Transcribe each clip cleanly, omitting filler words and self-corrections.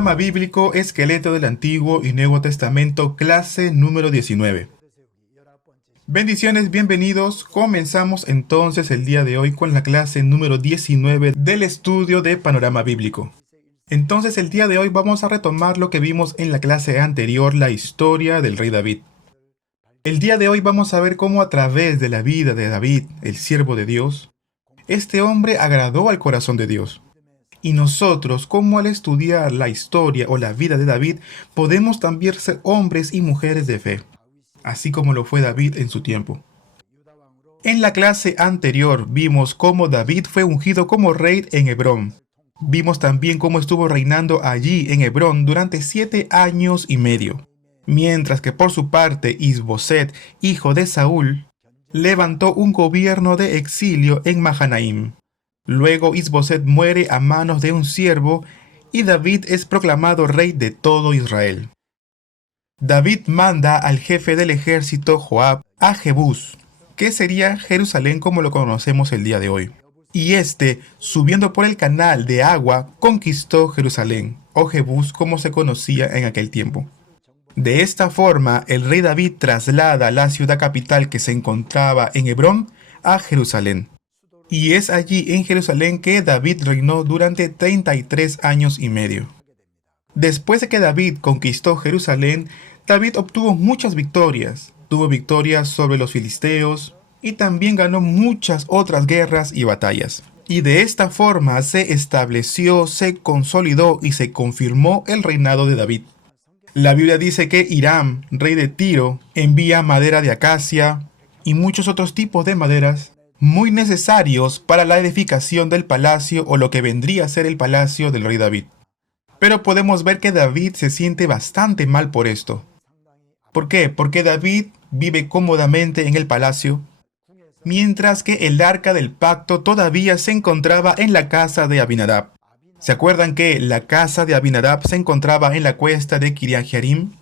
Panorama Bíblico, Esqueleto del Antiguo y Nuevo Testamento, clase número 19. Bendiciones, bienvenidos. Comenzamos entonces el día de hoy con la clase número 19 del estudio de Panorama Bíblico. Entonces el día de hoy vamos a retomar lo que vimos en la clase anterior, la historia del rey David. El día de hoy vamos a ver cómo a través de la vida de David, el siervo de Dios, este hombre agradó al corazón de Dios. Y nosotros, como al estudiar la historia o la vida de David, podemos también ser hombres y mujeres de fe, así como lo fue David en su tiempo. En la clase anterior vimos cómo David fue ungido como rey en Hebrón. Vimos también cómo estuvo reinando allí en Hebrón durante 7 años y medio, mientras que por su parte Isboset, hijo de Saúl, levantó un gobierno de exilio en Mahanaim. Luego Isboset muere a manos de un siervo y David es proclamado rey de todo Israel. David manda al jefe del ejército Joab a Jebús, que sería Jerusalén como lo conocemos el día de hoy. Y este, subiendo por el canal de agua, conquistó Jerusalén, o Jebús como se conocía en aquel tiempo. De esta forma, el rey David traslada la ciudad capital que se encontraba en Hebrón a Jerusalén. Y es allí en Jerusalén que David reinó durante 33 años y medio. Después de que David conquistó Jerusalén, David obtuvo muchas victorias. Tuvo victorias sobre los filisteos y también ganó muchas otras guerras y batallas. Y de esta forma se estableció, se consolidó y se confirmó el reinado de David. La Biblia dice que Hiram, rey de Tiro, envía madera de acacia y muchos otros tipos de maderas muy necesarios para la edificación del palacio o lo que vendría a ser el palacio del rey David. Pero podemos ver que David se siente bastante mal por esto. ¿Por qué? Porque David vive cómodamente en el palacio, mientras que el arca del pacto todavía se encontraba en la casa de Abinadab. ¿Se acuerdan que la casa de Abinadab se encontraba en la cuesta de Kiriat Jearim?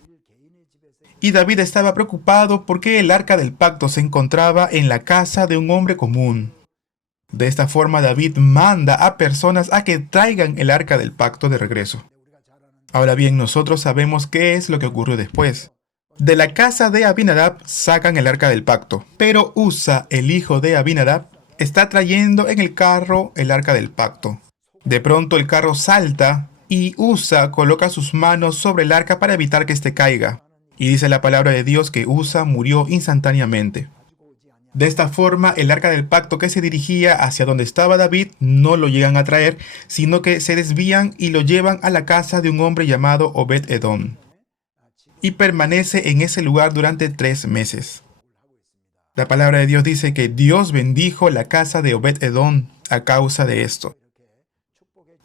Y David estaba preocupado porque el arca del pacto se encontraba en la casa de un hombre común. De esta forma David manda a personas a que traigan el arca del pacto de regreso. Ahora bien, nosotros sabemos qué es lo que ocurrió después. De la casa de Abinadab sacan el arca del pacto, pero Usa, el hijo de Abinadab, está trayendo en el carro el arca del pacto. De pronto el carro salta y Usa coloca sus manos sobre el arca para evitar que éste caiga. Y dice la palabra de Dios que Usa murió instantáneamente. De esta forma, el arca del pacto que se dirigía hacia donde estaba David no lo llegan a traer, sino que se desvían y lo llevan a la casa de un hombre llamado Obed-Edom. Y permanece en ese lugar durante 3 meses. La palabra de Dios dice que Dios bendijo la casa de Obed-Edom a causa de esto.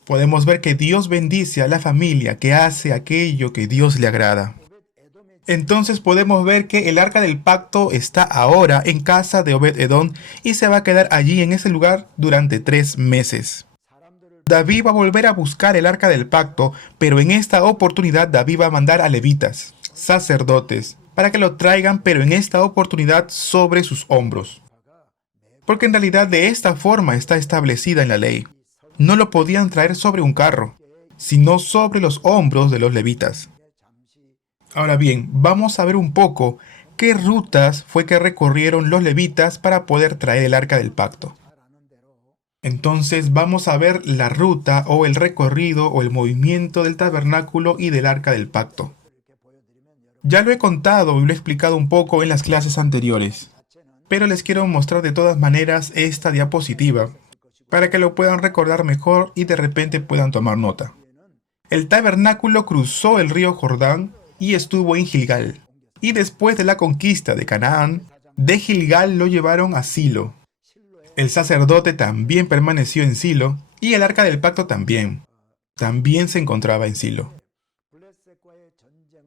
Podemos ver que Dios bendice a la familia que hace aquello que Dios le agrada. Entonces podemos ver que el arca del pacto está ahora en casa de Obed-Edom y se va a quedar allí en ese lugar durante 3 meses. David va a volver a buscar el arca del pacto, pero en esta oportunidad David va a mandar a levitas, sacerdotes, para que lo traigan, pero en esta oportunidad sobre sus hombros. Porque en realidad de esta forma está establecida en la ley. No lo podían traer sobre un carro, sino sobre los hombros de los levitas. Ahora bien, vamos a ver un poco qué rutas fue que recorrieron los levitas para poder traer el arca del pacto. Entonces vamos a ver la ruta o el recorrido o el movimiento del tabernáculo y del arca del pacto. Ya lo he contado y lo he explicado un poco en las clases anteriores, pero les quiero mostrar de todas maneras esta diapositiva para que lo puedan recordar mejor y de repente puedan tomar nota. El tabernáculo cruzó el río Jordán y estuvo en Gilgal. Y después de la conquista de Canaán, de Gilgal lo llevaron a Silo. El sacerdote también permaneció en Silo y el arca del pacto también. También se encontraba en Silo.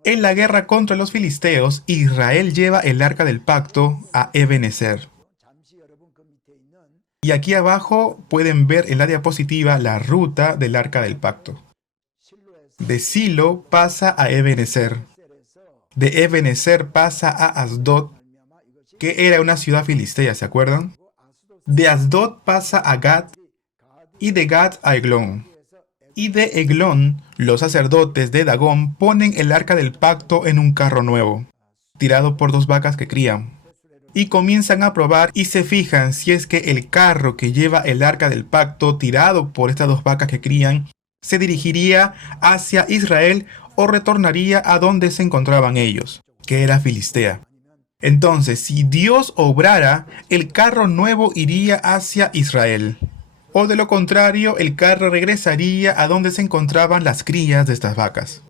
En la guerra contra los filisteos, Israel lleva el arca del pacto a Ebenezer. Y aquí abajo pueden ver en la diapositiva la ruta del arca del pacto. De Silo pasa a Ebenezer. De Ebenezer pasa a Asdod, que era una ciudad filistea, ¿se acuerdan? De Asdod pasa a Gat y de Gat a Eglón. Y de Eglón, los sacerdotes de Dagón ponen el arca del pacto en un carro nuevo, tirado por 2 vacas que crían. Y comienzan a probar y se fijan si es que el carro que lleva el arca del pacto, tirado por estas 2 vacas que crían, se dirigiría hacia Israel o retornaría a donde se encontraban ellos, que era Filistea. Entonces, si Dios obrara, el carro nuevo iría hacia Israel. O de lo contrario, el carro regresaría a donde se encontraban las crías de estas vacas.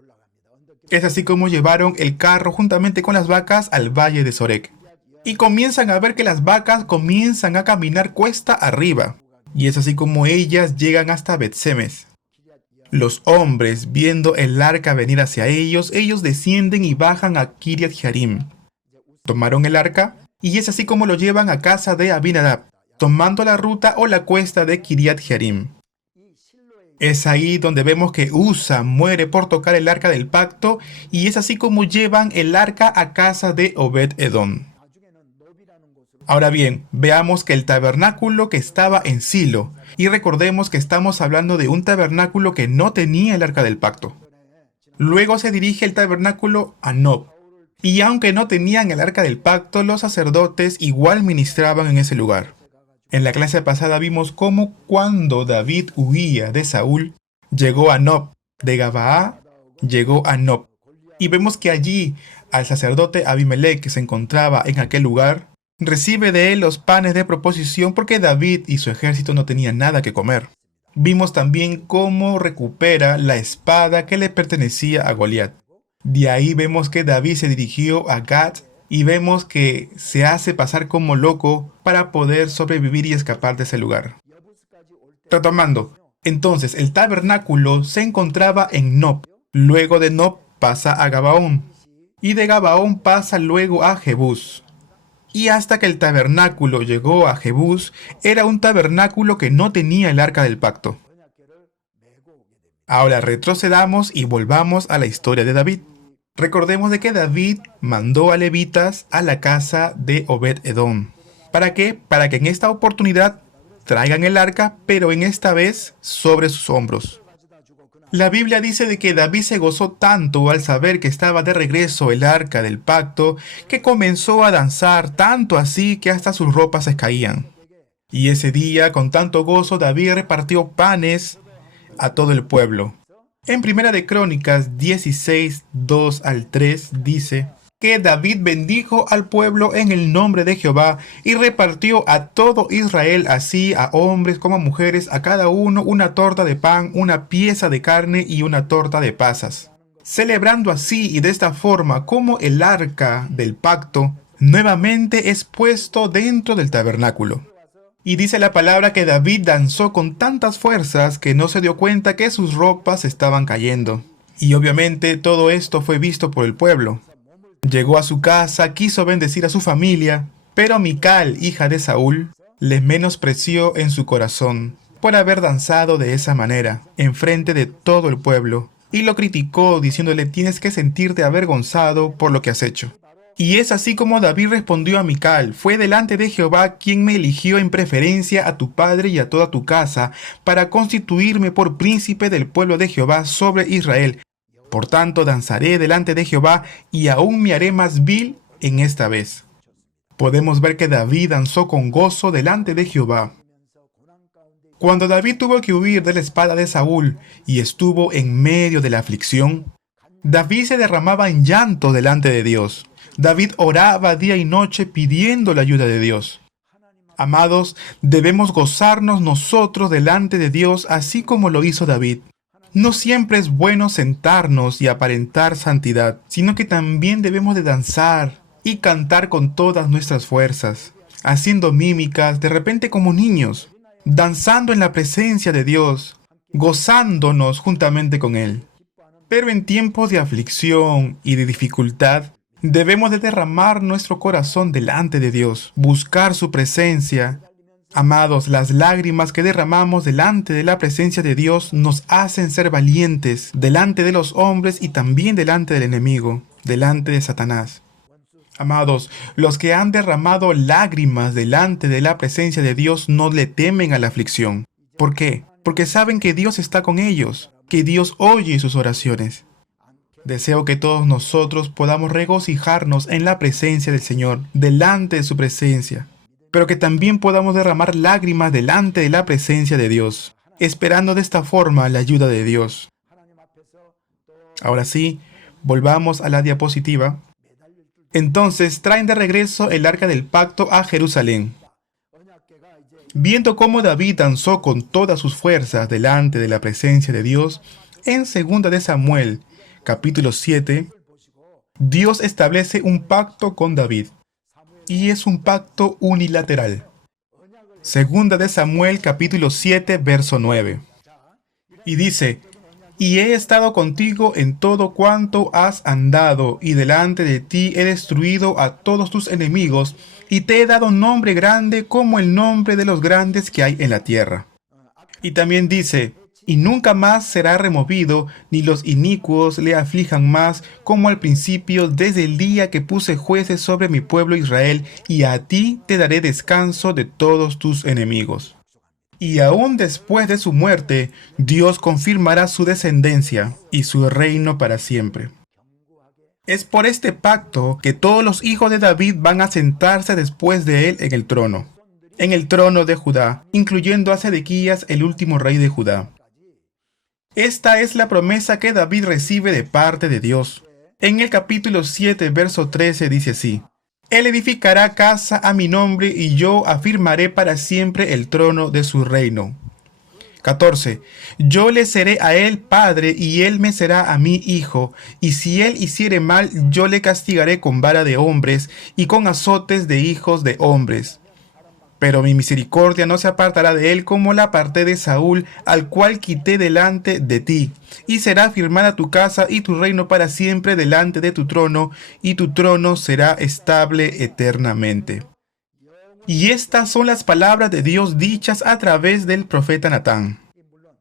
Es así como llevaron el carro juntamente con las vacas al valle de Sorek. Y comienzan a ver que las vacas comienzan a caminar cuesta arriba. Y es así como ellas llegan hasta Bet-Semes. Los hombres, viendo el arca venir hacia ellos, ellos descienden y bajan a Kiriat Jearim. Tomaron el arca y es así como lo llevan a casa de Abinadab, tomando la ruta o la cuesta de Kiriat Jearim. Es ahí donde vemos que Usa muere por tocar el arca del pacto y es así como llevan el arca a casa de Obed-Edom. Ahora bien, veamos que el tabernáculo que estaba en Silo, y recordemos que estamos hablando de un tabernáculo que no tenía el arca del pacto. Luego se dirige el tabernáculo a Nob, y aunque no tenían el arca del pacto, los sacerdotes igual ministraban en ese lugar. En la clase pasada vimos cómo cuando David huía de Saúl, llegó a Nob, de Gabaa llegó a Nob. Y vemos que allí al sacerdote Abimelech, que se encontraba en aquel lugar, recibe de él los panes de proposición porque David y su ejército no tenían nada que comer. Vimos también cómo recupera la espada que le pertenecía a Goliat. De ahí vemos que David se dirigió a Gat y vemos que se hace pasar como loco para poder sobrevivir y escapar de ese lugar. Retomando, entonces el tabernáculo se encontraba en Nob. Luego de Nob pasa a Gabaón. Y de Gabaón pasa luego a Jebús. Y hasta que el tabernáculo llegó a Jebús, era un tabernáculo que no tenía el arca del pacto. Ahora retrocedamos y volvamos a la historia de David. Recordemos de que David mandó a levitas a la casa de Obed-Edom. ¿Para qué? Para que en esta oportunidad traigan el arca, pero en esta vez sobre sus hombros. La Biblia dice de que David se gozó tanto al saber que estaba de regreso el arca del pacto, que comenzó a danzar tanto así que hasta sus ropas se caían. Y ese día, con tanto gozo, David repartió panes a todo el pueblo. En Primera de Crónicas 16, 2 al 3 dice que David bendijo al pueblo en el nombre de Jehová y repartió a todo Israel, así a hombres como a mujeres, a cada uno una torta de pan, una pieza de carne y una torta de pasas. Celebrando así y de esta forma como el arca del pacto nuevamente es puesto dentro del tabernáculo. Y dice la palabra que David danzó con tantas fuerzas que no se dio cuenta que sus ropas estaban cayendo. Y obviamente todo esto fue visto por el pueblo. Llegó a su casa, quiso bendecir a su familia, pero Mical, hija de Saúl, le menospreció en su corazón por haber danzado de esa manera, enfrente de todo el pueblo, y lo criticó diciéndole: tienes que sentirte avergonzado por lo que has hecho. Y es así como David respondió a Mical: fue delante de Jehová quien me eligió en preferencia a tu padre y a toda tu casa, para constituirme por príncipe del pueblo de Jehová sobre Israel. Por tanto, danzaré delante de Jehová y aún me haré más vil en esta vez. Podemos ver que David danzó con gozo delante de Jehová. Cuando David tuvo que huir de la espada de Saúl y estuvo en medio de la aflicción, David se derramaba en llanto delante de Dios. David oraba día y noche pidiendo la ayuda de Dios. Amados, debemos gozarnos nosotros delante de Dios así como lo hizo David. No siempre es bueno sentarnos y aparentar santidad, sino que también debemos de danzar y cantar con todas nuestras fuerzas, haciendo mímicas de repente como niños, danzando en la presencia de Dios, gozándonos juntamente con Él. Pero en tiempos de aflicción y de dificultad, debemos de derramar nuestro corazón delante de Dios, buscar su presencia. Amados, las lágrimas que derramamos delante de la presencia de Dios nos hacen ser valientes delante de los hombres y también delante del enemigo, delante de Satanás. Amados, los que han derramado lágrimas delante de la presencia de Dios no le temen a la aflicción. ¿Por qué? Porque saben que Dios está con ellos. que Dios oye sus oraciones. Deseo que todos nosotros podamos regocijarnos en la presencia del Señor, delante de su presencia, pero que también podamos derramar lágrimas delante de la presencia de Dios, esperando de esta forma la ayuda de Dios. Ahora sí, volvamos a la diapositiva. Entonces traen de regreso el arca del pacto a Jerusalén. Viendo cómo David danzó con todas sus fuerzas delante de la presencia de Dios, en 2 de Samuel, capítulo 7, Dios establece un pacto con David, y es un pacto unilateral. 2 de Samuel, capítulo 7, verso 9. Y dice: Y he estado contigo en todo cuanto has andado, y delante de ti he destruido a todos tus enemigos, y te he dado nombre grande como el nombre de los grandes que hay en la tierra. Y también dice: Y nunca más será removido, ni los inicuos le aflijan más, como al principio, desde el día que puse jueces sobre mi pueblo Israel, y a ti te daré descanso de todos tus enemigos. Y aún después de su muerte, Dios confirmará su descendencia y su reino para siempre. Es por este pacto que todos los hijos de David van a sentarse después de él en el trono de Judá, incluyendo a Sedequías, el último rey de Judá. Esta es la promesa que David recibe de parte de Dios. En el capítulo 7, verso 13 dice así: Él edificará casa a mi nombre y yo afirmaré para siempre el trono de su reino. 14. Yo le seré a él padre y él me será a mí hijo, y si él hiciere mal, yo le castigaré con vara de hombres y con azotes de hijos de hombres. Pero mi misericordia no se apartará de él como la aparté de Saúl, al cual quité delante de ti. Y será afirmada tu casa y tu reino para siempre delante de tu trono, y tu trono será estable eternamente. Y estas son las palabras de Dios dichas a través del profeta Natán.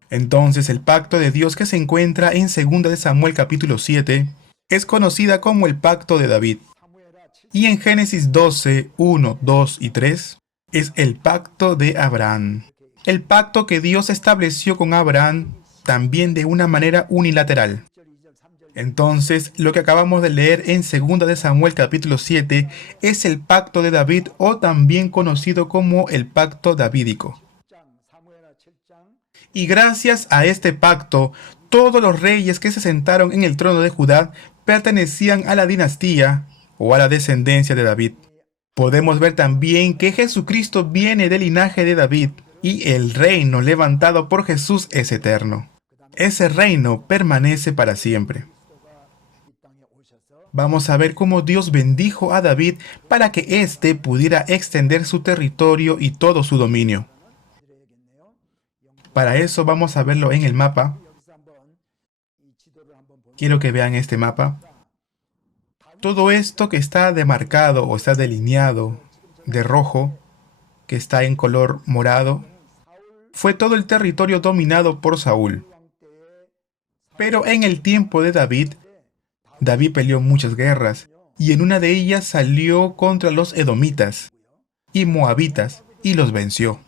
Entonces el pacto de Dios que se encuentra en 2 de Samuel capítulo 7 es conocida como el pacto de David. Y en Génesis 12, 1, 2 y 3 es el pacto de Abraham. El pacto que Dios estableció con Abraham también de una manera unilateral. Entonces, lo que acabamos de leer en 2 de Samuel capítulo 7 es el pacto de David, o también conocido como el pacto davídico. Y gracias a este pacto, todos los reyes que se sentaron en el trono de Judá pertenecían a la dinastía o a la descendencia de David. Podemos ver también que Jesucristo viene del linaje de David, y el reino levantado por Jesús es eterno. Ese reino permanece para siempre. Vamos a ver cómo Dios bendijo a David para que éste pudiera extender su territorio y todo su dominio. Para eso vamos a verlo en el mapa. Quiero que vean este mapa. Todo esto que está demarcado o está delineado de rojo, que está en color morado, fue todo el territorio dominado por Saúl. Pero en el tiempo de David, David peleó muchas guerras, y en una de ellas salió contra los edomitas y moabitas y los venció.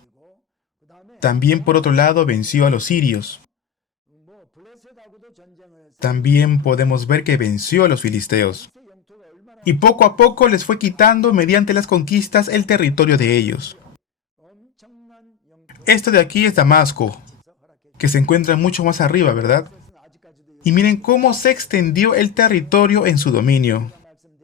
También por otro lado venció a los sirios. También podemos ver que venció a los filisteos. Y poco a poco les fue quitando mediante las conquistas el territorio de ellos. Esto de aquí es Damasco, que se encuentra mucho más arriba, ¿verdad? Y miren cómo se extendió el territorio en su dominio.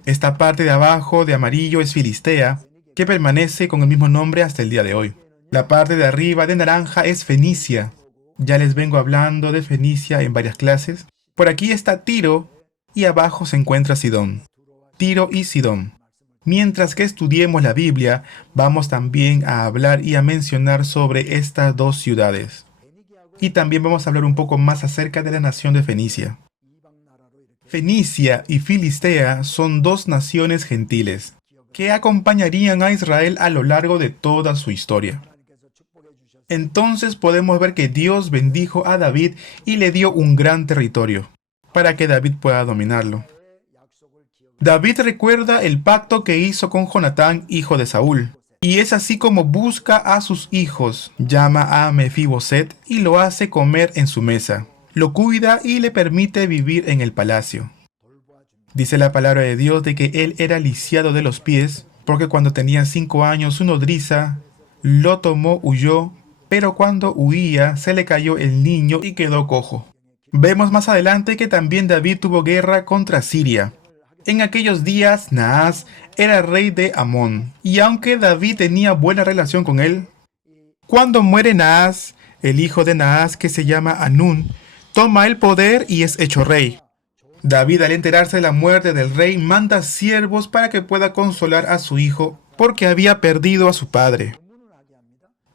Esta parte de abajo de amarillo es Filistea, que permanece con el mismo nombre hasta el día de hoy. La parte de arriba de naranja es Fenicia. Ya les vengo hablando de Fenicia en varias clases. Por aquí está Tiro y abajo se encuentra Sidón. Tiro y Sidón. Mientras que estudiemos la Biblia, vamos también a hablar y a mencionar sobre estas dos ciudades. Y también vamos a hablar un poco más acerca de la nación de Fenicia. Fenicia y Filistea son dos naciones gentiles que acompañarían a Israel a lo largo de toda su historia. Entonces podemos ver que Dios bendijo a David y le dio un gran territorio para que David pueda dominarlo. David recuerda el pacto que hizo con Jonatán, hijo de Saúl, y es así como busca a sus hijos, llama a Mefiboset y lo hace comer en su mesa. lo cuida y le permite vivir en el palacio. Dice la palabra de Dios de que él era lisiado de los pies, porque cuando tenía 5 años su nodriza lo tomó, huyó, pero cuando huía se le cayó el niño y quedó cojo. Vemos más adelante que también David tuvo guerra contra Siria. En aquellos días Naas era rey de Amón, y aunque David tenía buena relación con él, cuando muere Naas, el hijo de Naas, que se llama Anún, toma el poder y es hecho rey. David, al enterarse de la muerte del rey, manda siervos para que pueda consolar a su hijo, porque había perdido a su padre.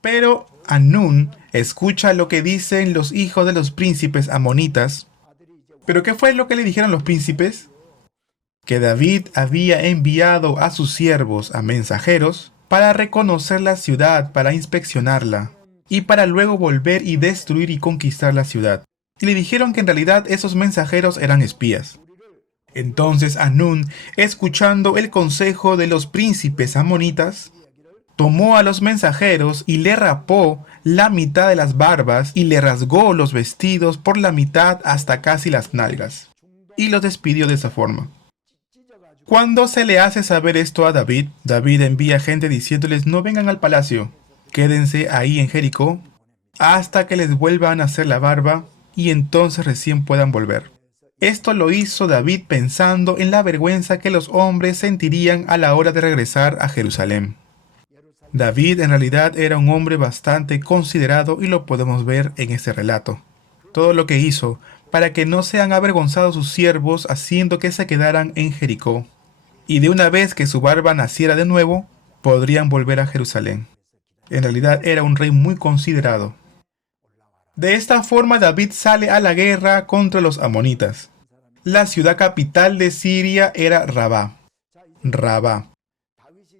Pero Anún escucha lo que dicen los hijos de los príncipes amonitas. ¿Pero qué fue lo que le dijeron los príncipes? Que David había enviado a sus siervos, a mensajeros, para reconocer la ciudad, para inspeccionarla, y para luego volver y destruir y conquistar la ciudad. Y le dijeron que en realidad esos mensajeros eran espías. Entonces Anún, escuchando el consejo de los príncipes amonitas, tomó a los mensajeros y le rapó la mitad de las barbas y le rasgó los vestidos por la mitad hasta casi las nalgas, y los despidió de esa forma. Cuando se le hace saber esto a David, David envía gente diciéndoles: no vengan al palacio, quédense ahí en Jericó hasta que les vuelvan a hacer la barba y entonces recién puedan volver. Esto lo hizo David pensando en la vergüenza que los hombres sentirían a la hora de regresar a Jerusalén. David en realidad era un hombre bastante considerado y lo podemos ver en este relato. Todo lo que hizo para que no sean avergonzados sus siervos haciendo que se quedaran en Jericó. Y de una vez que su barba naciera de nuevo, podrían volver a Jerusalén. En realidad era un rey muy considerado. De esta forma David sale a la guerra contra los amonitas. La ciudad capital de Siria era Rabá.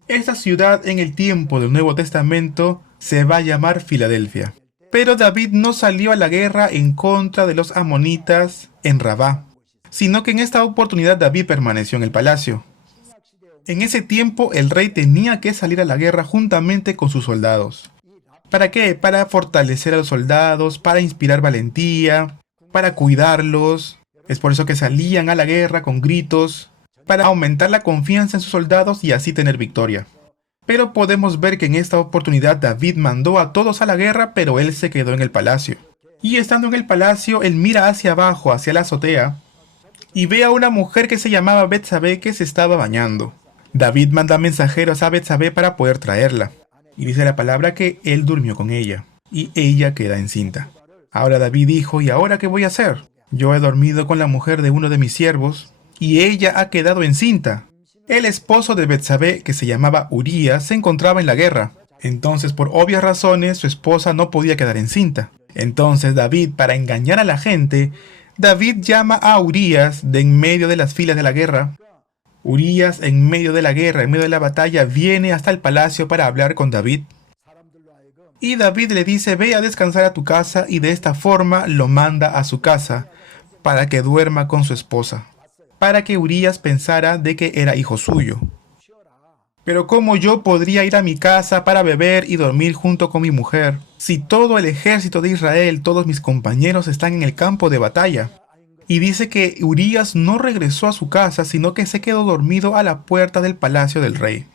Esta ciudad en el tiempo del Nuevo Testamento se va a llamar Filadelfia. Pero David no salió a la guerra en contra de los amonitas en Rabá, sino que en esta oportunidad David permaneció en el palacio. En ese tiempo el rey tenía que salir a la guerra juntamente con sus soldados. ¿Para qué? Para fortalecer a los soldados, para inspirar valentía, para cuidarlos. Es por eso que salían a la guerra con gritos, para aumentar la confianza en sus soldados y así tener victoria. Pero podemos ver que en esta oportunidad David mandó a todos a la guerra, pero él se quedó en el palacio. Y estando en el palacio, él mira hacia abajo, hacia la azotea, y ve a una mujer que se llamaba Betsabé que se estaba bañando. David manda mensajeros a Betsabé para poder traerla. Y dice la palabra que él durmió con ella, y ella queda encinta. Ahora David dijo: ¿y ahora qué voy a hacer? Yo he dormido con la mujer de uno de mis siervos, y ella ha quedado encinta. El esposo de Betsabé, que se llamaba Urías, se encontraba en la guerra. Entonces, por obvias razones, su esposa no podía quedar encinta. Entonces David, para engañar a la gente, David llama a Urías de en medio de las filas de la guerra. Urías, en medio de la guerra, en medio de la batalla, viene hasta el palacio para hablar con David. Y David le dice: ve a descansar a tu casa, y de esta forma lo manda a su casa para que duerma con su esposa, para que Urías pensara de que era hijo suyo. Pero ¿cómo yo podría ir a mi casa para beber y dormir junto con mi mujer, si todo el ejército de Israel, todos mis compañeros están en el campo de batalla? Y dice que Urías no regresó a su casa, sino que se quedó dormido a la puerta del palacio del rey.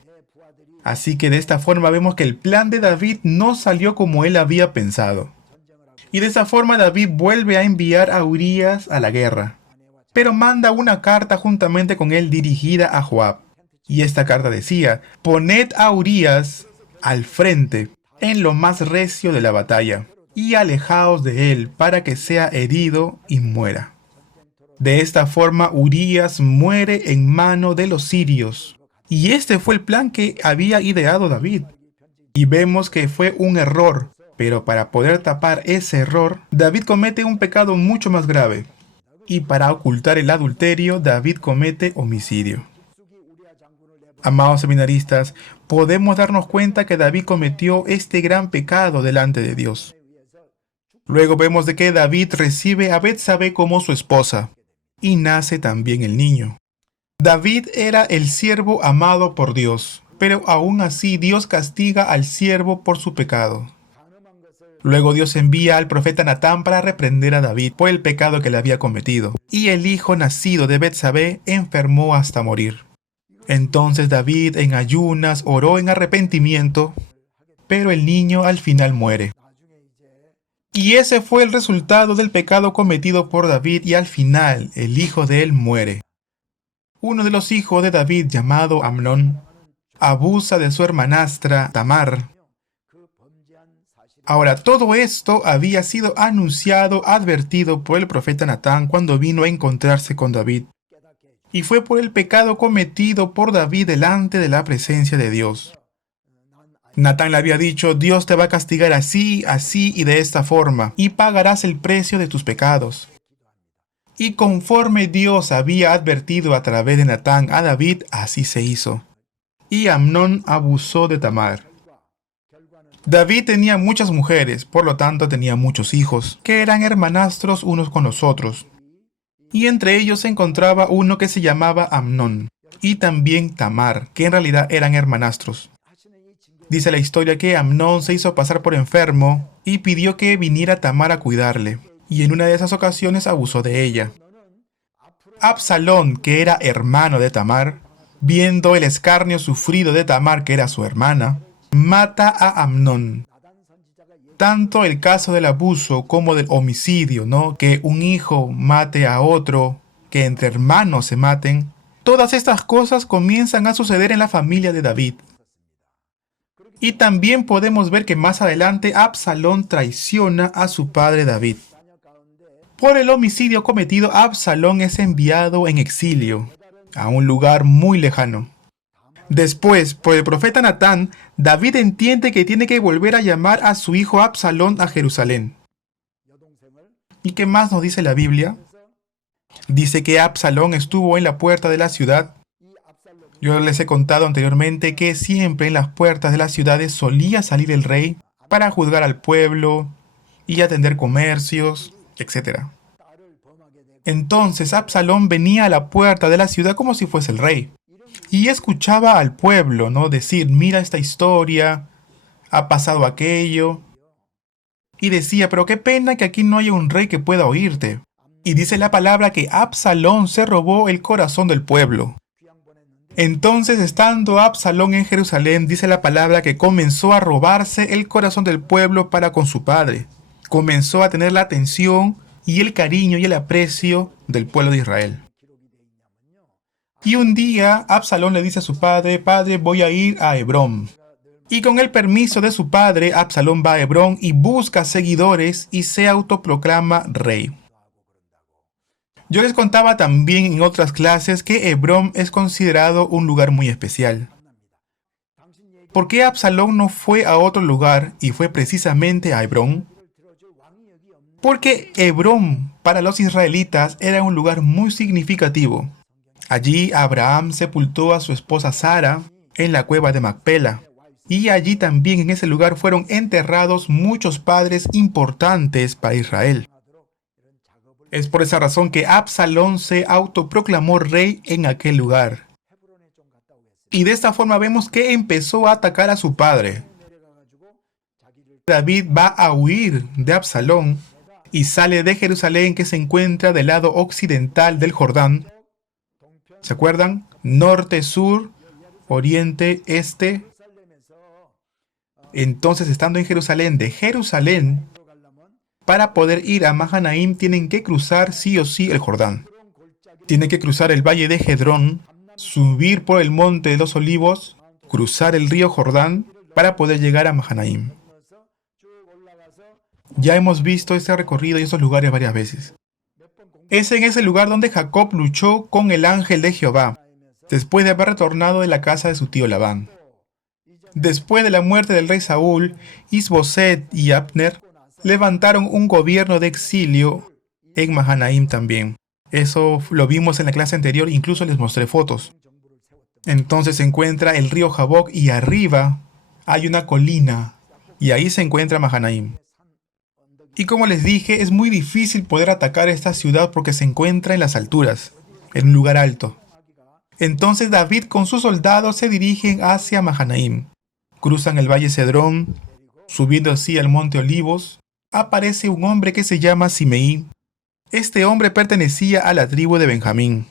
Así que de esta forma vemos que el plan de David no salió como él había pensado. Y de esa forma David vuelve a enviar a Urías a la guerra, pero manda una carta juntamente con él dirigida a Joab. Y esta carta decía: poned a Urías al frente, en lo más recio de la batalla, y alejaos de él para que sea herido y muera. De esta forma Urías muere en mano de los sirios. Y este fue el plan que había ideado David. Y vemos que fue un error, pero para poder tapar ese error, David comete un pecado mucho más grave. Y para ocultar el adulterio, David comete homicidio. Amados seminaristas, podemos darnos cuenta que David cometió este gran pecado delante de Dios. Luego vemos de que David recibe a Betsabé como su esposa, y nace también el niño. David era el siervo amado por Dios, pero aún así Dios castiga al siervo por su pecado. Luego Dios envía al profeta Natán para reprender a David por el pecado que le había cometido. Y el hijo nacido de Betsabé enfermó hasta morir. Entonces David en ayunas oró en arrepentimiento, pero el niño al final muere. Y ese fue el resultado del pecado cometido por David y al final el hijo de él muere. Uno de los hijos de David llamado Amnón abusa de su hermanastra Tamar. Ahora, todo esto había sido anunciado, advertido por el profeta Natán cuando vino a encontrarse con David. Y fue por el pecado cometido por David delante de la presencia de Dios. Natán le había dicho, Dios te va a castigar así, así y de esta forma, y pagarás el precio de tus pecados. Y conforme Dios había advertido a través de Natán a David, así se hizo. Y Amnón abusó de Tamar. David tenía muchas mujeres, por lo tanto tenía muchos hijos, que eran hermanastros unos con los otros. Y entre ellos se encontraba uno que se llamaba Amnón, y también Tamar, que en realidad eran hermanastros. Dice la historia que Amnón se hizo pasar por enfermo y pidió que viniera Tamar a cuidarle, y en una de esas ocasiones abusó de ella. Absalón, que era hermano de Tamar, viendo el escarnio sufrido de Tamar, que era su hermana, mata a Amnón. Tanto el caso del abuso como del homicidio, ¿no? Que un hijo mate a otro, que entre hermanos se maten. Todas estas cosas comienzan a suceder en la familia de David. Y también podemos ver que más adelante Absalón traiciona a su padre David. Por el homicidio cometido, Absalón es enviado en exilio a un lugar muy lejano. Después, por el profeta Natán, David entiende que tiene que volver a llamar a su hijo Absalón a Jerusalén. ¿Y qué más nos dice la Biblia? Dice que Absalón estuvo en la puerta de la ciudad. Yo les he contado anteriormente que siempre en las puertas de las ciudades solía salir el rey para juzgar al pueblo y atender comercios, etc. Entonces Absalón venía a la puerta de la ciudad como si fuese el rey. Y escuchaba al pueblo, ¿no? Decir, mira esta historia, ha pasado aquello. Y decía, pero qué pena que aquí no haya un rey que pueda oírte. Y dice la palabra que Absalón se robó el corazón del pueblo. Entonces, estando Absalón en Jerusalén, dice la palabra que comenzó a robarse el corazón del pueblo para con su padre. Comenzó a tener la atención y el cariño y el aprecio del pueblo de Israel. Y un día Absalón le dice a su padre, padre, voy a ir a Hebrón. Y con el permiso de su padre, Absalón va a Hebrón y busca seguidores y se autoproclama rey. Yo les contaba también en otras clases que Hebrón es considerado un lugar muy especial. ¿Por qué Absalón no fue a otro lugar y fue precisamente a Hebrón? Porque Hebrón para los israelitas era un lugar muy significativo. Allí Abraham sepultó a su esposa Sara en la cueva de Macpela. Y allí también en ese lugar fueron enterrados muchos padres importantes para Israel. Es por esa razón que Absalón se autoproclamó rey en aquel lugar. Y de esta forma vemos que empezó a atacar a su padre. David va a huir de Absalón y sale de Jerusalén, que se encuentra del lado occidental del Jordán. ¿Se acuerdan? Norte, sur, oriente, este. Entonces, estando en Jerusalén, de Jerusalén, para poder ir a Mahanaim, tienen que cruzar sí o sí el Jordán. Tienen que cruzar el valle de Gedrón, subir por el monte de los olivos, cruzar el río Jordán, para poder llegar a Mahanaim. Ya hemos visto este recorrido y esos lugares varias veces. Es en ese lugar donde Jacob luchó con el ángel de Jehová, después de haber retornado de la casa de su tío Labán. Después de la muerte del rey Saúl, Isboset y Abner levantaron un gobierno de exilio en Mahanaim también. Eso lo vimos en la clase anterior, incluso les mostré fotos. Entonces se encuentra el río Jaboc y arriba hay una colina y ahí se encuentra Mahanaim. Y como les dije, es muy difícil poder atacar esta ciudad porque se encuentra en las alturas, en un lugar alto. Entonces David con sus soldados se dirigen hacia Mahanaim. Cruzan el valle Cedrón Subiendo así al monte Olivos, aparece un hombre que se llama Simeí. Este hombre pertenecía a la tribu de Benjamín.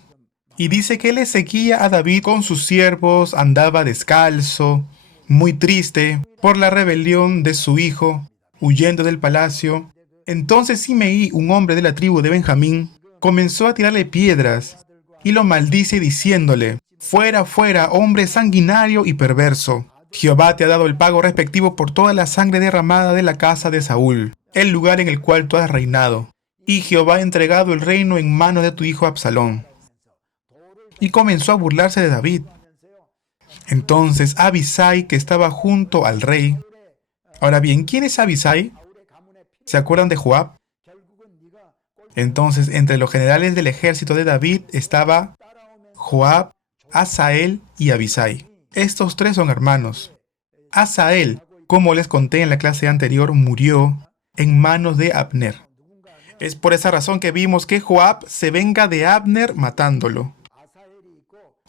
Y dice que le seguía a David con sus siervos, andaba descalzo, muy triste por la rebelión de su hijo, huyendo del palacio. Entonces Simeí, un hombre de la tribu de Benjamín, comenzó a tirarle piedras y lo maldice diciéndole: fuera, fuera, hombre sanguinario y perverso. Jehová te ha dado el pago respectivo por toda la sangre derramada de la casa de Saúl, el lugar en el cual tú has reinado. Y Jehová ha entregado el reino en manos de tu hijo Absalón. Y comenzó a burlarse de David. Entonces Abisai, que estaba junto al rey. Ahora bien, ¿quién es Abisai? ¿Se acuerdan de Joab? Entonces, entre los generales del ejército de David estaba Joab, Asael y Abisai. Estos tres son hermanos. Asael, como les conté en la clase anterior, murió en manos de Abner. Es por esa razón que vimos que Joab se venga de Abner matándolo.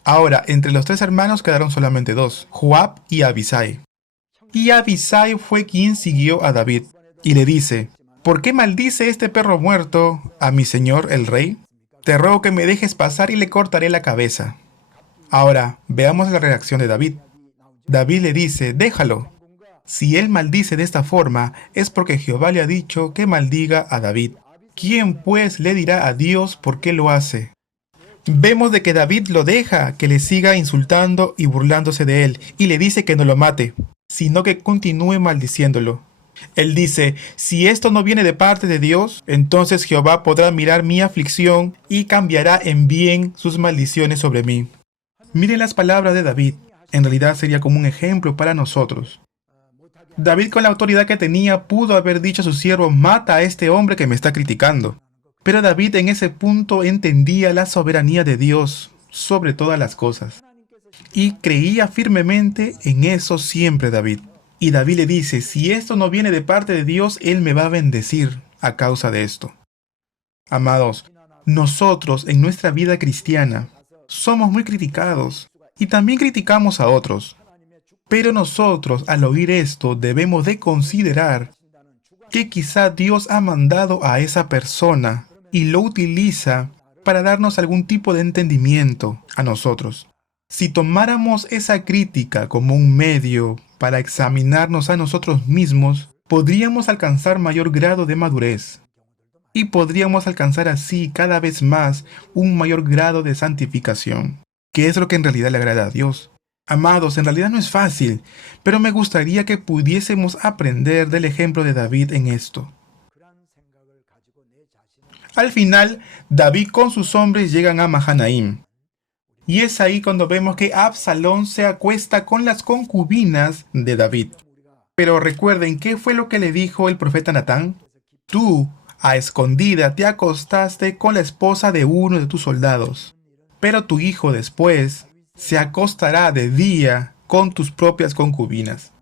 Ahora, entre los tres hermanos quedaron solamente dos, Joab y Abisai. Y Abisai fue quien siguió a David y le dice: ¿por qué maldice este perro muerto a mi señor el rey? Te ruego que me dejes pasar y le cortaré la cabeza. Ahora, veamos la reacción de David. David le dice: déjalo. Si él maldice de esta forma, es porque Jehová le ha dicho que maldiga a David. ¿Quién pues le dirá a Dios por qué lo hace? Vemos de que David lo deja que le siga insultando y burlándose de él, y le dice que no lo mate, sino que continúe maldiciéndolo. Él dice: si esto no viene de parte de Dios, entonces Jehová podrá mirar mi aflicción y cambiará en bien sus maldiciones sobre mí. Miren las palabras de David. En realidad sería como un ejemplo para nosotros. David, con la autoridad que tenía, pudo haber dicho a su siervo: mata a este hombre que me está criticando. Pero David en ese punto entendía la soberanía de Dios sobre todas las cosas. Y creía firmemente en eso siempre David. Y David le dice: si esto no viene de parte de Dios, Él me va a bendecir a causa de esto. Amados, nosotros en nuestra vida cristiana somos muy criticados y también criticamos a otros. Pero nosotros, al oír esto, debemos de considerar que quizá Dios ha mandado a esa persona y lo utiliza para darnos algún tipo de entendimiento a nosotros. Si tomáramos esa crítica como un medio para examinarnos a nosotros mismos, podríamos alcanzar mayor grado de madurez y podríamos alcanzar así cada vez más un mayor grado de santificación, que es lo que en realidad le agrada a Dios. Amados, en realidad no es fácil, pero me gustaría que pudiésemos aprender del ejemplo de David en esto. Al final, David con sus hombres llegan a Mahanaim. Y es ahí cuando vemos que Absalón se acuesta con las concubinas de David. Pero recuerden, ¿qué fue lo que le dijo el profeta Natán? Tú, a escondida, te acostaste con la esposa de uno de tus soldados. Pero tu hijo después se acostará de día con tus propias concubinas.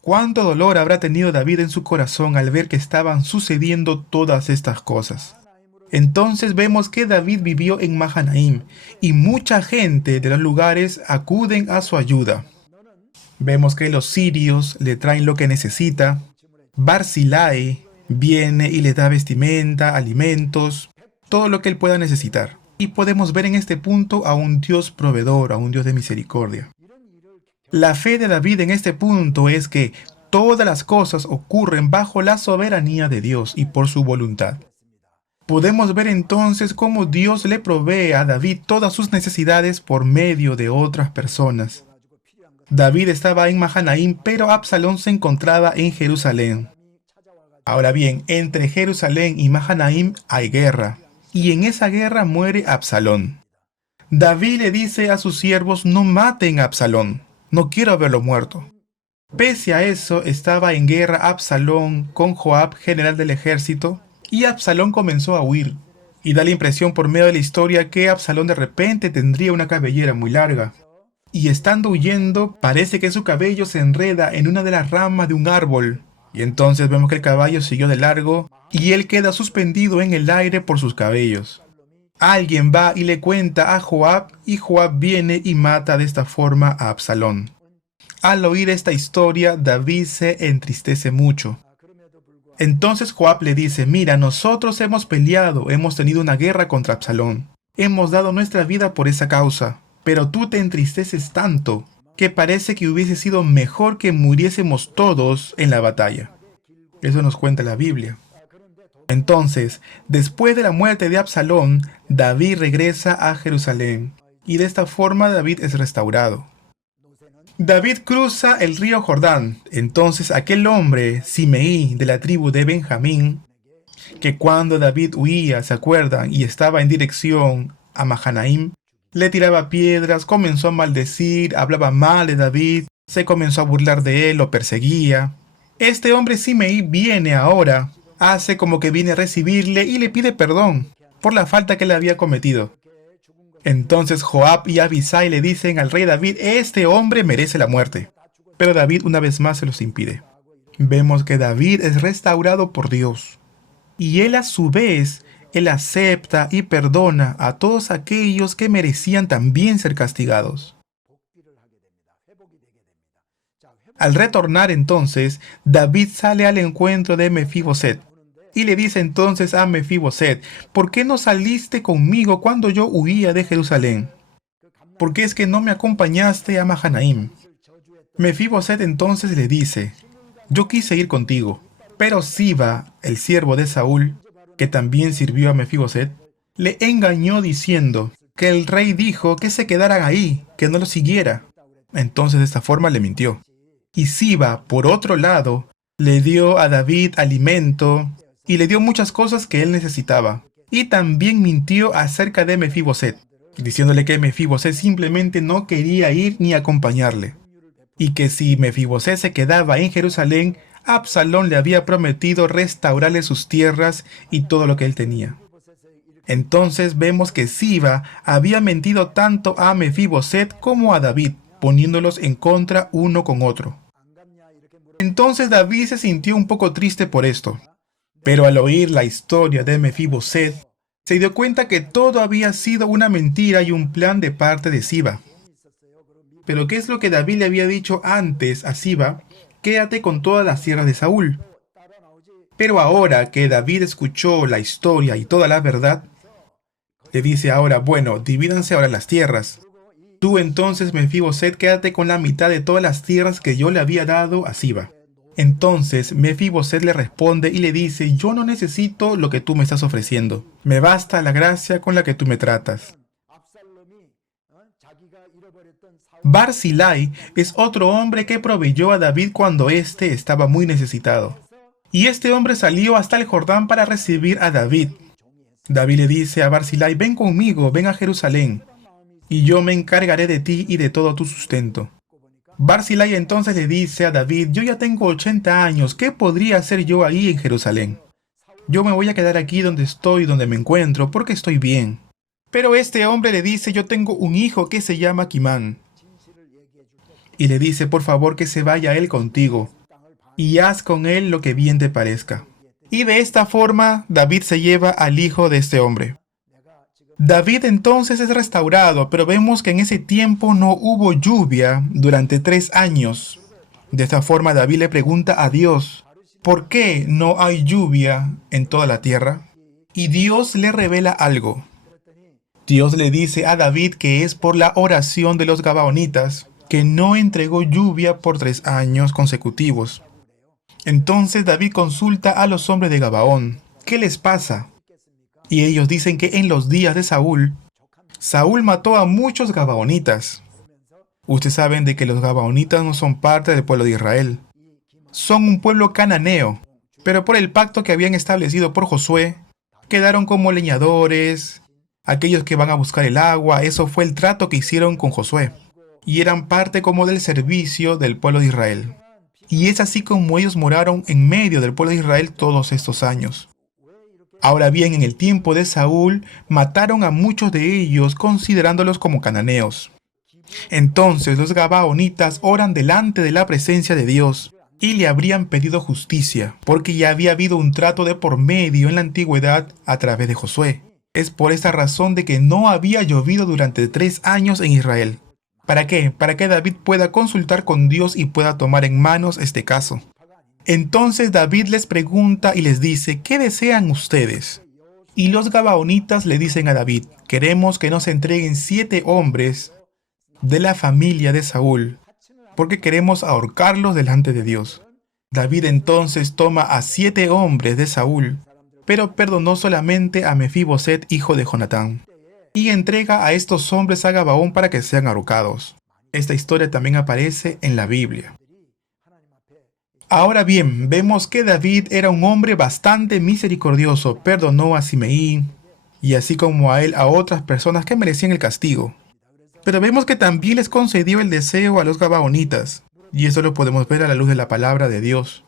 ¿Cuánto dolor habrá tenido David en su corazón al ver que estaban sucediendo todas estas cosas? Entonces vemos que David vivió en Mahanaim y mucha gente de los lugares acuden a su ayuda. Vemos que los sirios le traen lo que necesita. Barzillai viene y le da vestimenta, alimentos, todo lo que él pueda necesitar. Y podemos ver en este punto a un Dios proveedor, a un Dios de misericordia. La fe de David en este punto es que todas las cosas ocurren bajo la soberanía de Dios y por su voluntad. Podemos ver entonces cómo Dios le provee a David todas sus necesidades por medio de otras personas. David estaba en Mahanaim, pero Absalón se encontraba en Jerusalén. Ahora bien, entre Jerusalén y Mahanaim hay guerra, y en esa guerra muere Absalón. David le dice a sus siervos: no maten a Absalón, no quiero verlo muerto. Pese a eso, estaba en guerra Absalón con Joab, general del ejército, y Absalón comenzó a huir. Y da la impresión por medio de la historia que Absalón de repente tendría una cabellera muy larga. Y estando huyendo, parece que su cabello se enreda en una de las ramas de un árbol. Y entonces vemos que el caballo siguió de largo y él queda suspendido en el aire por sus cabellos. Alguien va y le cuenta a Joab y Joab viene y mata de esta forma a Absalón. Al oír esta historia, David se entristece mucho. Entonces Joab le dice, mira, nosotros hemos peleado, hemos tenido una guerra contra Absalón. Hemos dado nuestra vida por esa causa, pero tú te entristeces tanto que parece que hubiese sido mejor que muriésemos todos en la batalla. Eso nos cuenta la Biblia. Entonces, después de la muerte de Absalón, David regresa a Jerusalén, y de esta forma David es restaurado. David cruza el río Jordán. Entonces aquel hombre, Simeí, de la tribu de Benjamín, que cuando David huía, ¿se acuerdan? Y estaba en dirección a Mahanaim, le tiraba piedras, comenzó a maldecir, hablaba mal de David, se comenzó a burlar de él, lo perseguía. Este hombre Simeí viene ahora, hace como que viene a recibirle y le pide perdón por la falta que le había cometido. Entonces Joab y Abisai le dicen al rey David, este hombre merece la muerte. Pero David una vez más se los impide. Vemos que David es restaurado por Dios. Y él a su vez, él acepta y perdona a todos aquellos que merecían también ser castigados. Al retornar entonces, David sale al encuentro de Mefiboset. Y le dice entonces a Mefiboset, ¿por qué no saliste conmigo cuando yo huía de Jerusalén? ¿Por qué es que no me acompañaste a Mahanaim? Mefiboset entonces le dice, yo quise ir contigo, pero Siba, el siervo de Saúl, que también sirvió a Mefiboset, le engañó diciendo que el rey dijo que se quedaran ahí, que no lo siguiera. Entonces de esta forma le mintió. Y Siba, por otro lado, le dio a David alimento y le dio muchas cosas que él necesitaba. Y también mintió acerca de Mefiboset, diciéndole que Mefiboset simplemente no quería ir ni acompañarle. Y que si Mefiboset se quedaba en Jerusalén, Absalón le había prometido restaurarle sus tierras y todo lo que él tenía. Entonces vemos que Siba había mentido tanto a Mefiboset como a David, poniéndolos en contra uno con otro. Entonces David se sintió un poco triste por esto. Pero al oír la historia de Mefiboset, se dio cuenta que todo había sido una mentira y un plan de parte de Siba. Pero ¿qué es lo que David le había dicho antes a Siba? Quédate con todas las tierras de Saúl. Pero ahora que David escuchó la historia y toda la verdad, le dice ahora, bueno, divídanse ahora las tierras. Tú entonces, Mefiboset, quédate con la mitad de todas las tierras que yo le había dado a Siba. Entonces Mefiboset le responde y le dice, yo no necesito lo que tú me estás ofreciendo. Me basta la gracia con la que tú me tratas. Barzillai es otro hombre que proveyó a David cuando éste estaba muy necesitado. Y este hombre salió hasta el Jordán para recibir a David. David le dice a Barzillai, ven conmigo, ven a Jerusalén, y yo me encargaré de ti y de todo tu sustento. Barzillai entonces le dice a David, yo ya tengo 80 años, ¿qué podría hacer yo ahí en Jerusalén? Yo me voy a quedar aquí donde estoy, donde me encuentro, porque estoy bien. Pero este hombre le dice, yo tengo un hijo que se llama Kimán. Y le dice, por favor que se vaya él contigo, y haz con él lo que bien te parezca. Y de esta forma David se lleva al hijo de este hombre. David entonces es restaurado, pero vemos que en ese tiempo no hubo lluvia durante 3 años. De esta forma David le pregunta a Dios, ¿por qué no hay lluvia en toda la tierra? Y Dios le revela algo. Dios le dice a David que es por la oración de los gabaonitas, que no entregó lluvia por 3 años consecutivos. Entonces David consulta a los hombres de Gabaón, ¿qué les pasa? Y ellos dicen que en los días de Saúl, Saúl mató a muchos gabaonitas. Ustedes saben de que los gabaonitas no son parte del pueblo de Israel. Son un pueblo cananeo, pero por el pacto que habían establecido por Josué, quedaron como leñadores, aquellos que van a buscar el agua. Eso fue el trato que hicieron con Josué. Y eran parte como del servicio del pueblo de Israel. Y es así como ellos moraron en medio del pueblo de Israel todos estos años. Ahora bien, en el tiempo de Saúl, mataron a muchos de ellos considerándolos como cananeos. Entonces los gabaonitas oran delante de la presencia de Dios y le habrían pedido justicia, porque ya había habido un trato de por medio en la antigüedad a través de Josué. Es por esta razón de que no había llovido durante 3 años en Israel. ¿Para qué? Para que David pueda consultar con Dios y pueda tomar en manos este caso. Entonces David les pregunta y les dice, ¿qué desean ustedes? Y los gabaonitas le dicen a David, queremos que nos entreguen 7 hombres de la familia de Saúl, porque queremos ahorcarlos delante de Dios. David entonces toma a 7 hombres de Saúl, pero perdonó solamente a Mefiboset, hijo de Jonatán, y entrega a estos hombres a Gabaón para que sean ahorcados. Esta historia también aparece en la Biblia. Ahora bien, vemos que David era un hombre bastante misericordioso, perdonó a Simeí, y así como a él a otras personas que merecían el castigo. Pero vemos que también les concedió el deseo a los gabaonitas, y eso lo podemos ver a la luz de la palabra de Dios.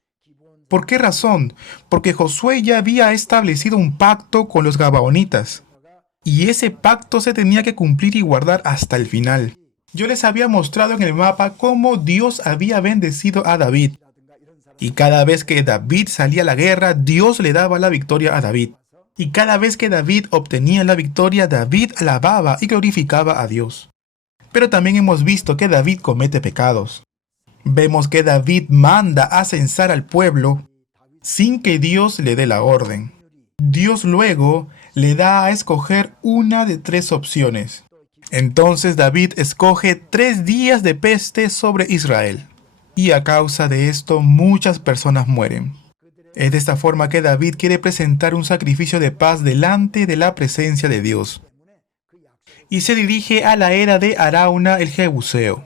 ¿Por qué razón? Porque Josué ya había establecido un pacto con los gabaonitas, y ese pacto se tenía que cumplir y guardar hasta el final. Yo les había mostrado en el mapa cómo Dios había bendecido a David, y cada vez que David salía a la guerra, Dios le daba la victoria a David. Y cada vez que David obtenía la victoria, David alababa y glorificaba a Dios. Pero también hemos visto que David comete pecados. Vemos que David manda a censar al pueblo sin que Dios le dé la orden. Dios luego le da a escoger una de 3 opciones. Entonces David escoge 3 días de peste sobre Israel. Y a causa de esto muchas personas mueren. Es de esta forma que David quiere presentar un sacrificio de paz delante de la presencia de Dios. Y se dirige a la era de Arauna el Jebuseo.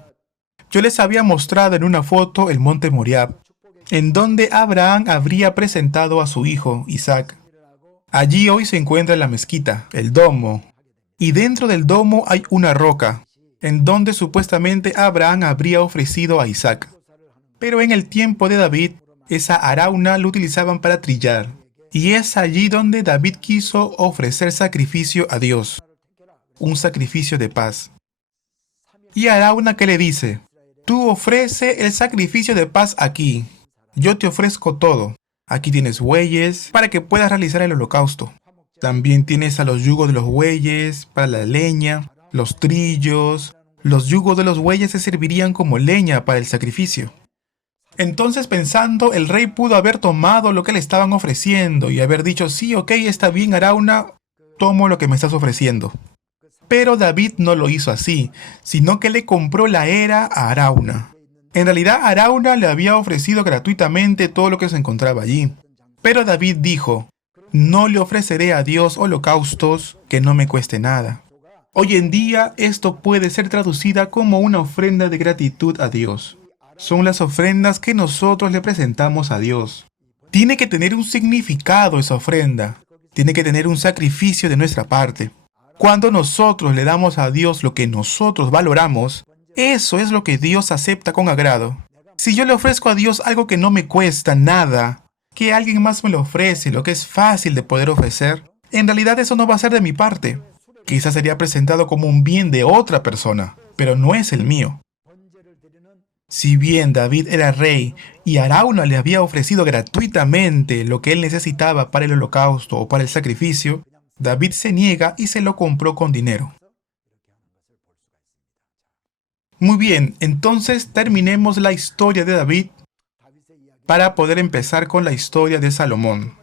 Yo les había mostrado en una foto el monte Moriab, en donde Abraham habría presentado a su hijo, Isaac. Allí hoy se encuentra la mezquita, el domo, y dentro del domo hay una roca, en donde supuestamente Abraham habría ofrecido a Isaac. Pero en el tiempo de David, esa arauna lo utilizaban para trillar, y es allí donde David quiso ofrecer sacrificio a Dios, un sacrificio de paz. Y Arauna que le dice, tú ofrece el sacrificio de paz aquí, yo te ofrezco todo. Aquí tienes bueyes para que puedas realizar el holocausto. También tienes a los yugos de los bueyes para la leña, los trillos. Los yugos de los bueyes se servirían como leña para el sacrificio. Entonces pensando, el rey pudo haber tomado lo que le estaban ofreciendo y haber dicho, sí, ok, está bien, Arauna, tomo lo que me estás ofreciendo. Pero David no lo hizo así, sino que le compró la era a Arauna. En realidad, Arauna le había ofrecido gratuitamente todo lo que se encontraba allí. Pero David dijo, no le ofreceré a Dios holocaustos que no me cueste nada. Hoy en día, esto puede ser traducida como una ofrenda de gratitud a Dios. Son las ofrendas que nosotros le presentamos a Dios. Tiene que tener un significado esa ofrenda. Tiene que tener un sacrificio de nuestra parte. Cuando nosotros le damos a Dios lo que nosotros valoramos, eso es lo que Dios acepta con agrado. Si yo le ofrezco a Dios algo que no me cuesta nada, que alguien más me lo ofrece, lo que es fácil de poder ofrecer, en realidad eso no va a ser de mi parte. Quizás sería presentado como un bien de otra persona, pero no es el mío. Si bien David era rey y Arauna le había ofrecido gratuitamente lo que él necesitaba para el holocausto o para el sacrificio, David se niega y se lo compró con dinero. Muy bien, entonces terminemos la historia de David para poder empezar con la historia de Salomón.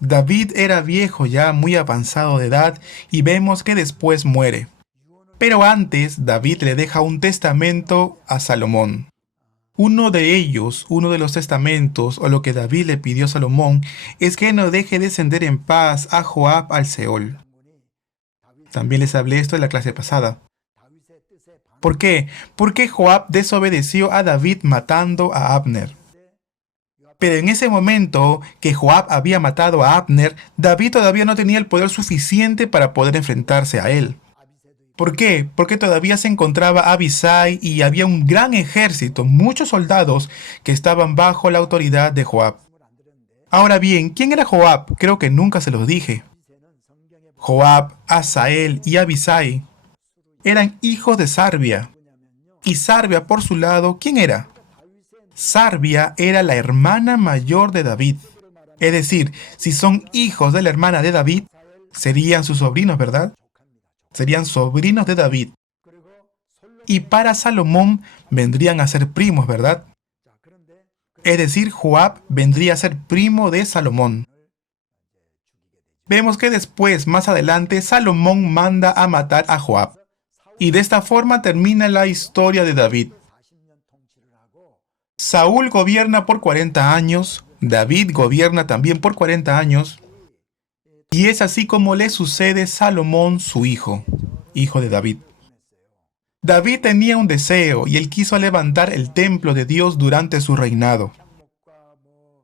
David era viejo ya, muy avanzado de edad, y vemos que después muere. Pero antes, David le deja un testamento a Salomón. Uno de ellos, uno de los testamentos, o lo que David le pidió a Salomón, es que no deje descender en paz a Joab al Seol. También les hablé esto en la clase pasada. ¿Por qué? Porque Joab desobedeció a David matando a Abner. Pero en ese momento que Joab había matado a Abner, David todavía no tenía el poder suficiente para poder enfrentarse a él. ¿Por qué? Porque todavía se encontraba Abisai y había un gran ejército, muchos soldados que estaban bajo la autoridad de Joab. Ahora bien, ¿quién era Joab? Creo que nunca se los dije. Joab, Asael y Abisai eran hijos de Sarbia. Y Sarbia, por su lado, ¿quién era? Sarbia era la hermana mayor de David. Es decir, si son hijos de la hermana de David, serían sus sobrinos, ¿verdad? serían sobrinos de David. Y para Salomón vendrían a ser primos, ¿verdad? Es decir, Joab vendría a ser primo de Salomón. Vemos que después, más adelante, Salomón manda a matar a Joab. Y de esta forma termina la historia de David. Saúl gobierna por 40 años, David gobierna también por 40 años, y es así como le sucede Salomón, su hijo, hijo de David. David tenía un deseo y él quiso levantar el templo de Dios durante su reinado.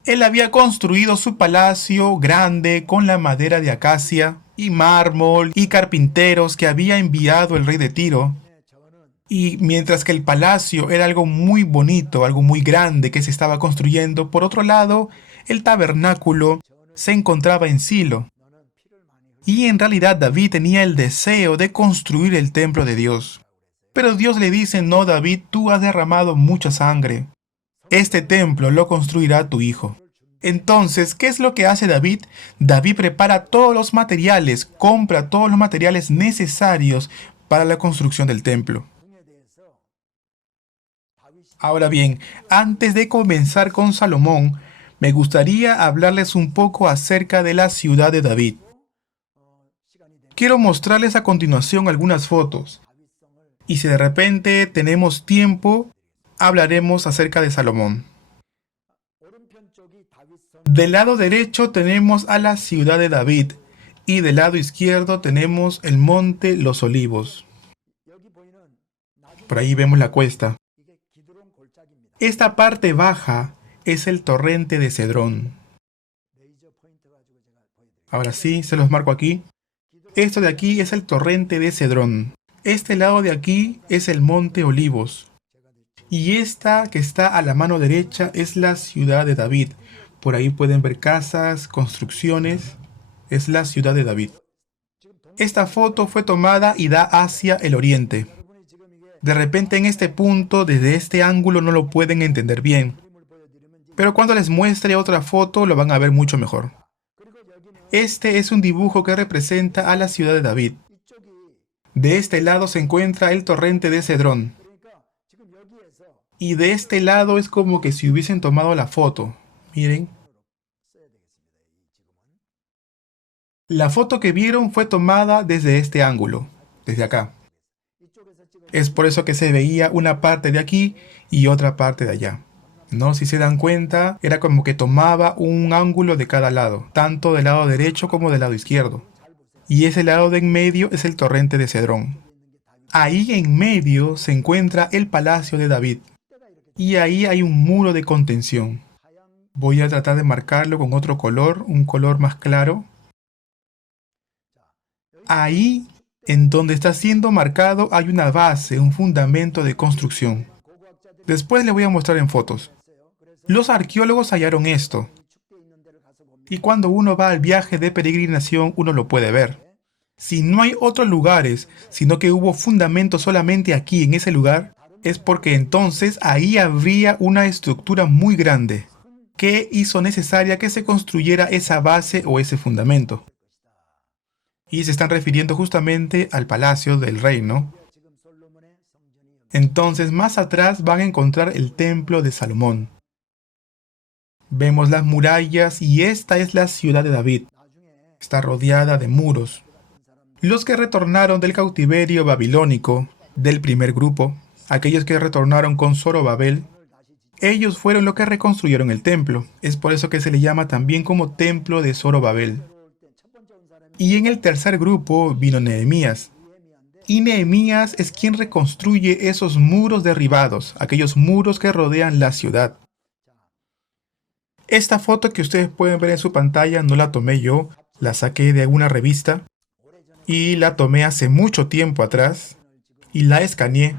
Él había construido su palacio grande con la madera de acacia y mármol y carpinteros que había enviado el rey de Tiro. Y mientras que el palacio era algo muy bonito, algo muy grande que se estaba construyendo, por otro lado, el tabernáculo se encontraba en Silo. Y en realidad David tenía el deseo de construir el templo de Dios. Pero Dios le dice: no, David, tú has derramado mucha sangre. Este templo lo construirá tu hijo. Entonces, ¿qué es lo que hace David? David prepara todos los materiales, compra todos los materiales necesarios para la construcción del templo. Ahora bien, antes de comenzar con Salomón, me gustaría hablarles un poco acerca de la ciudad de David. Quiero mostrarles a continuación algunas fotos. Y si de repente tenemos tiempo, hablaremos acerca de Salomón. Del lado derecho tenemos a la ciudad de David y del lado izquierdo tenemos el monte Los Olivos. Por ahí vemos la cuesta. Esta parte baja es el torrente de Cedrón. Ahora sí, se los marco aquí. Esto de aquí es el torrente de Cedrón. Este lado de aquí es el monte Olivos. Y esta que está a la mano derecha es la ciudad de David. Por ahí pueden ver casas, construcciones. Es la ciudad de David. Esta foto fue tomada y da hacia el oriente. De repente en este punto, desde este ángulo, no lo pueden entender bien. Pero cuando les muestre otra foto lo van a ver mucho mejor. Este es un dibujo que representa a la ciudad de David. De este lado se encuentra el torrente de Cedrón. Y de este lado es como que si hubiesen tomado la foto. Miren. La foto que vieron fue tomada desde este ángulo, desde acá. Es por eso que se veía una parte de aquí y otra parte de allá. ¿No? Si se dan cuenta, era como que tomaba un ángulo de cada lado, tanto del lado derecho como del lado izquierdo. Y ese lado de en medio es el torrente de Cedrón. Ahí en medio se encuentra el palacio de David. Y ahí hay un muro de contención. Voy a tratar de marcarlo con otro color, un color más claro. Ahí, en donde está siendo marcado, hay una base, un fundamento de construcción. Después le voy a mostrar en fotos. Los arqueólogos hallaron esto. Y cuando uno va al viaje de peregrinación, uno lo puede ver. Si no hay otros lugares, sino que hubo fundamento solamente aquí, en ese lugar, es porque entonces ahí habría una estructura muy grande que hizo necesaria que se construyera esa base o ese fundamento. Y se están refiriendo justamente al palacio del rey, ¿no? Entonces más atrás van a encontrar el templo de Salomón. Vemos las murallas y esta es la ciudad de David. Está rodeada de muros. Los que retornaron del cautiverio babilónico, del primer grupo, aquellos que retornaron con Zorobabel, ellos fueron los que reconstruyeron el templo. Es por eso que se le llama también como templo de Zorobabel. Y en el tercer grupo vino Nehemías. Y Nehemías es quien reconstruye esos muros derribados, aquellos muros que rodean la ciudad. Esta foto que ustedes pueden ver en su pantalla no la tomé yo, la saqué de una revista y la tomé hace mucho tiempo atrás y la escaneé.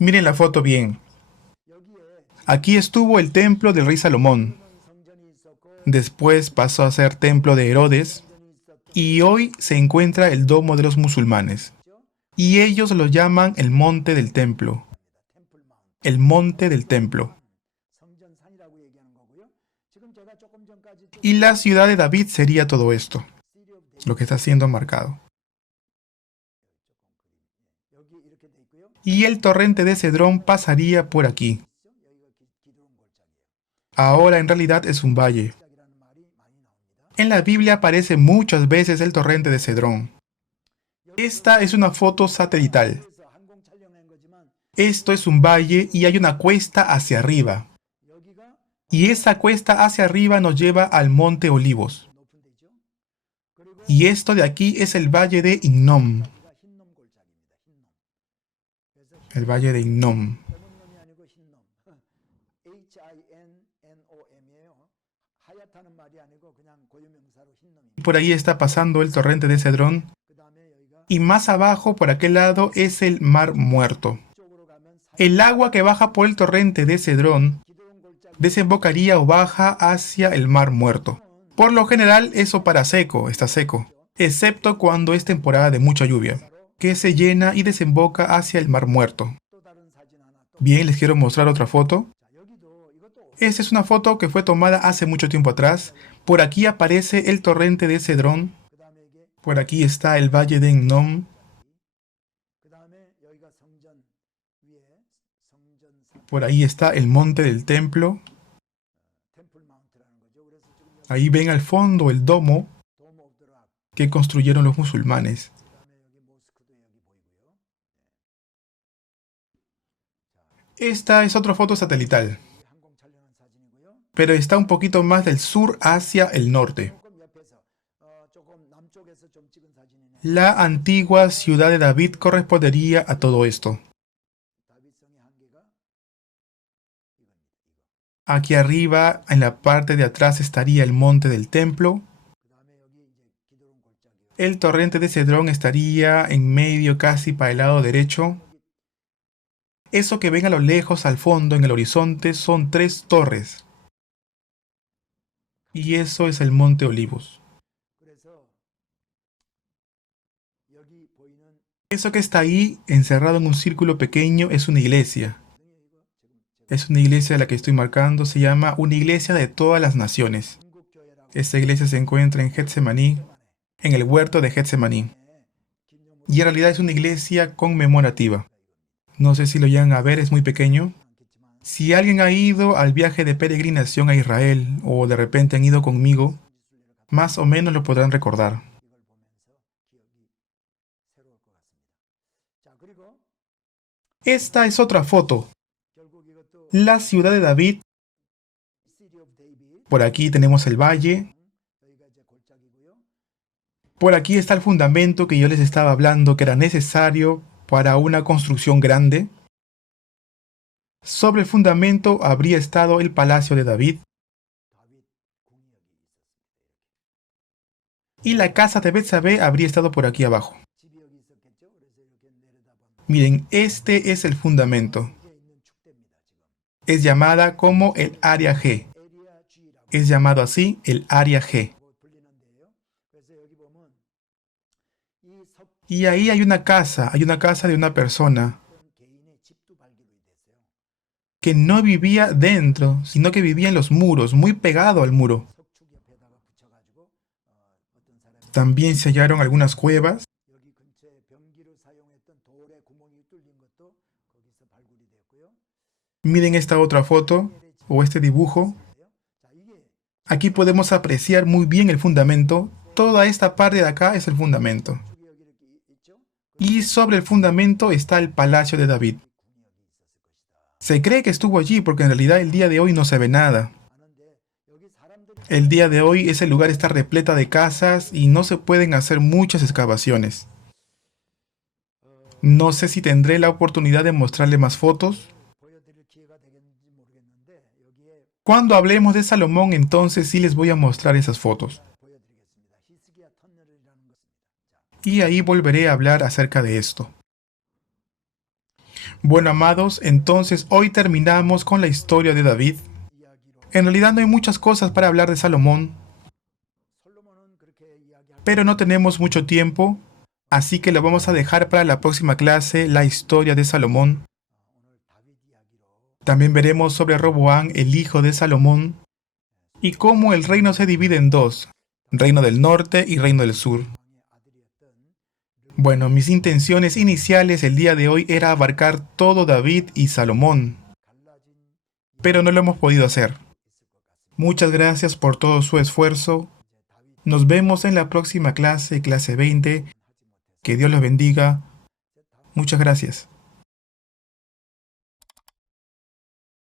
Miren la foto bien. Aquí estuvo el templo del rey Salomón. Después pasó a ser templo de Herodes y hoy se encuentra el domo de los musulmanes. Y ellos lo llaman el monte del templo. El monte del templo. Y la ciudad de David sería todo esto, lo que está siendo marcado. y el torrente de Cedrón pasaría por aquí. Ahora en realidad es un valle. En la Biblia aparece muchas veces el torrente de Cedrón. Esta es una foto satelital. Esto es un valle y hay una cuesta hacia arriba. Y esa cuesta hacia arriba nos lleva al monte Olivos. Y esto de aquí es el valle de Hinnom. El valle de Hinnom. Por ahí está pasando el torrente de Cedrón. Y más abajo, por aquel lado, es el Mar Muerto. El agua que baja por el torrente de Cedrón desembocaría o baja hacia el Mar Muerto. Por lo general, eso para seco, está seco, excepto cuando es temporada de mucha lluvia, que se llena y desemboca hacia el Mar Muerto. Bien, les quiero mostrar otra foto. Esta es una foto que fue tomada hace mucho tiempo atrás. Por aquí aparece el torrente de Cedrón. Por aquí está el valle de Hinnom. Por ahí está el monte del templo. Ahí ven al fondo el domo que construyeron los musulmanes. Esta es otra foto satelital, pero está un poquito más del sur hacia el norte. La antigua ciudad de David correspondería a todo esto. Aquí arriba, en la parte de atrás, estaría el monte del templo. El torrente de Cedrón estaría en medio, casi para el lado derecho. Eso que ven a lo lejos, al fondo, en el horizonte, son 3 torres. Y eso es el monte Olivos. Eso que está ahí, encerrado en un círculo pequeño, es una iglesia. Es una iglesia a la que estoy marcando, se llama una iglesia de todas las naciones. Esta iglesia se encuentra en Getsemaní, en el huerto de Getsemaní. Y en realidad es una iglesia conmemorativa. No sé si lo llegan a ver, es muy pequeño. Si alguien ha ido al viaje de peregrinación a Israel, o de repente han ido conmigo, más o menos lo podrán recordar. Esta es otra foto. La ciudad de David. Por aquí tenemos el valle. Por aquí está el fundamento que yo les estaba hablando que era necesario para una construcción grande. Sobre el fundamento habría estado el palacio de David. Y la casa de Betsabé habría estado por aquí abajo. Miren, este es el fundamento. Es llamada como el área G. Es llamado así el área G. Y ahí hay una casa de una persona que no vivía dentro, sino que vivía en los muros, muy pegado al muro. También se hallaron algunas cuevas. Miren esta otra foto o este dibujo. Aquí podemos apreciar muy bien el fundamento. Toda esta parte de acá es el fundamento. Y sobre el fundamento está el palacio de David. Se cree que estuvo allí porque en realidad el día de hoy no se ve nada. El día de hoy ese lugar está repleta de casas y no se pueden hacer muchas excavaciones. No sé si tendré la oportunidad de mostrarle más fotos. Cuando hablemos de Salomón, entonces sí les voy a mostrar esas fotos. Y ahí volveré a hablar acerca de esto. Bueno, amados, entonces hoy terminamos con la historia de David. En realidad no hay muchas cosas para hablar de Salomón, pero no tenemos mucho tiempo, así que lo vamos a dejar para la próxima clase, la historia de Salomón. También veremos sobre Roboam, el hijo de Salomón, y cómo el reino se divide en dos, reino del norte y reino del sur. Bueno, mis intenciones iniciales el día de hoy era abarcar todo David y Salomón, pero no lo hemos podido hacer. Muchas gracias por todo su esfuerzo. Nos vemos en la próxima clase, clase 20. Que Dios los bendiga. Muchas gracias.